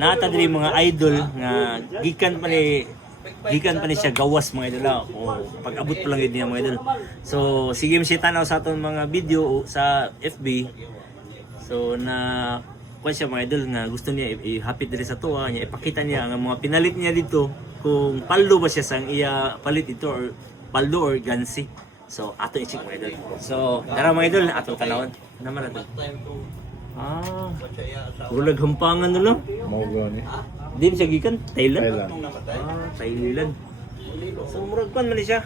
Nata diri mga idol nga gikan pa ni siya gawas mga idol o pag-abot pa lang yun niya mga idol. So sige mo siya tanaw sa aton mga video sa FB. So na kuan siya mga idol nga gusto niya i-hapit diri sa tuwa niya, ipakita niya ang mga pinalit niya dito kung paldo ba siya sang iya palit ito or paldo or gansi. So ato i-check mga idol. So tara mga idol ato tanawon naman ato. Gulag hampangan na lang. Mau gani. Di siya gikan Thailand. Thailand. Thailand. So murag pan man ni siya.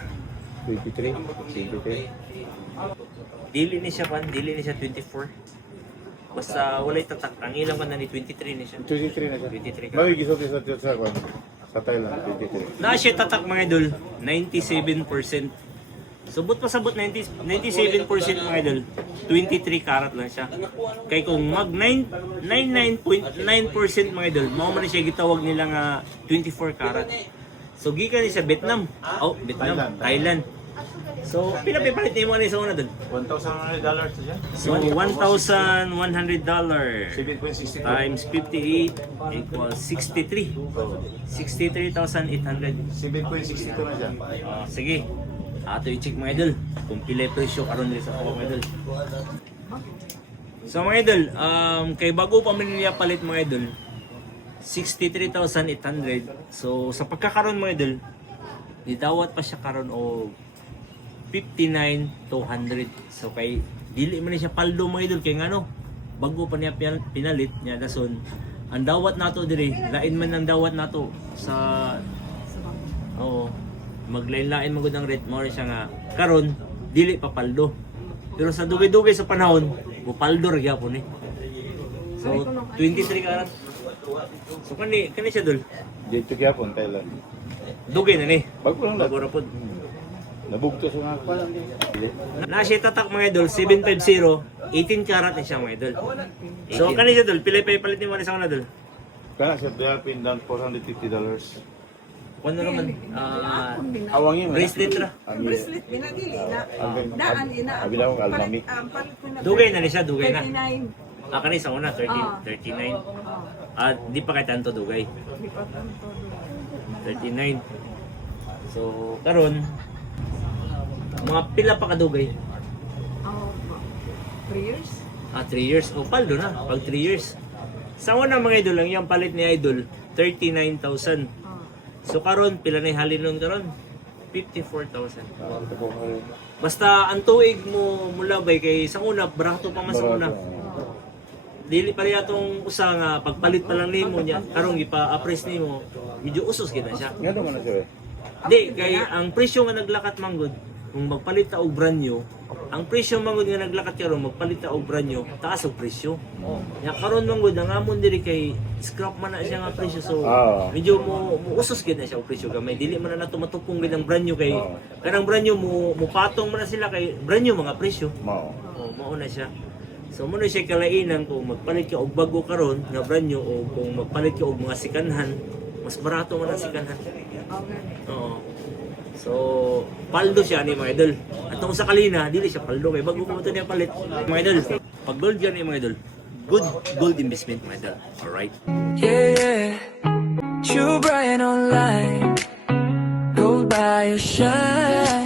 23. 23. Dili ni siya 24. Basta walay tatak. Ang ilang man na ni 23 ni siya. 23 na siya. 23 ka. Magigisot sa kwan. Sa Thailand 23. Na siya tatak mga idol, 97%. Subot pa sabot 97% mga idol, 23 karat lang siya. Kay kung mag 99.9% mga idol, mao man siya gitawag nila nga 24 karat. So gikan ni sa Vietnam. Vietnam, Thailand. So pila papalit nimo ani sa una dun? $1,100 siya. So $1,100 7.62 times 58 equals 63. 63,800. 7.62 na siya. Sige. Ato i-check mga idol kung pila presyo karon diri sa ako mga idol. So mga idol, kay bago pa man niya palit mga idol, 63,800. So sa pagkakaroon mga idol, nidawat pa siya karon og 59,200. So kay dili man siya paldo mga idol kay ngano, bago pa niya pinalit niya dason. Ang dawat nato diri, lain man ang dawat nato sa maglain-lain magud ang rate mo siya nga karon dili pa paldo. Pero sa dugay-dugay sa panahon, mupaldo ra gyapon eh. So 23 karat. So kani siya dul. Dito gyapon Thailand. Dugay na ni. Bago lang Bago ra pod. Nabugto sa nga pa lang. Na siya tatak mga idol 750, 18 karat na siya mga idol. So kani siya dul, pila pa ipalit ni mo sa una dul. Kana siya pin down $450. Kuno naman Awangin mo. bracelet ra. Bracelet pinadili na. Daan ina. Abila ko almami. Dugay na ni siya, dugay na. 39. Kani sa una 39. Di pa kay tanto dugay. 39. So karon mga pila pa kadugay? 3 years. 3 years. O paldo na, pag 3 years. Sa una mga idol, ang yung palit ni idol, 39,000. So karon pila na halin nun karon? 54,000. Basta ang tuig mo mulabay kay sa una, barato pa man sa una. Dili pa rin atong usa nga pagpalit pa lang nimo niya, karon gipa-appraise nimo, medyo usos gid na siya. Nga naman na siya. Di, kay ang presyo nga naglakat manggod, kung magpalit ta og brand new, ang presyo manggod nga naglakat karon magpalit ta og brand new, taas og presyo. Nya karon manggod ang amon diri kay scrap man na siya nga presyo, so medyo mo usos gid na siya og presyo gamay. Dili man na nato matupong gid ang brand new kay kanang brand new mo patong man na sila kay brand new mga presyo. Mao. Mao na siya. So mo na siya kalainan kung magpalit ka og bago karon nga brand new o kung magpalit ka og mga sikanhan, mas barato man ang sikanhan. Oo. So, paldo siya ni mga idol. At kung sa kalina, dili siya paldo. Kaya bago ko ito niya palit. Mga idol, pag gold yan mga idol, good gold investment mga idol. Alright? Yeah, True Brian online, gold by your shine.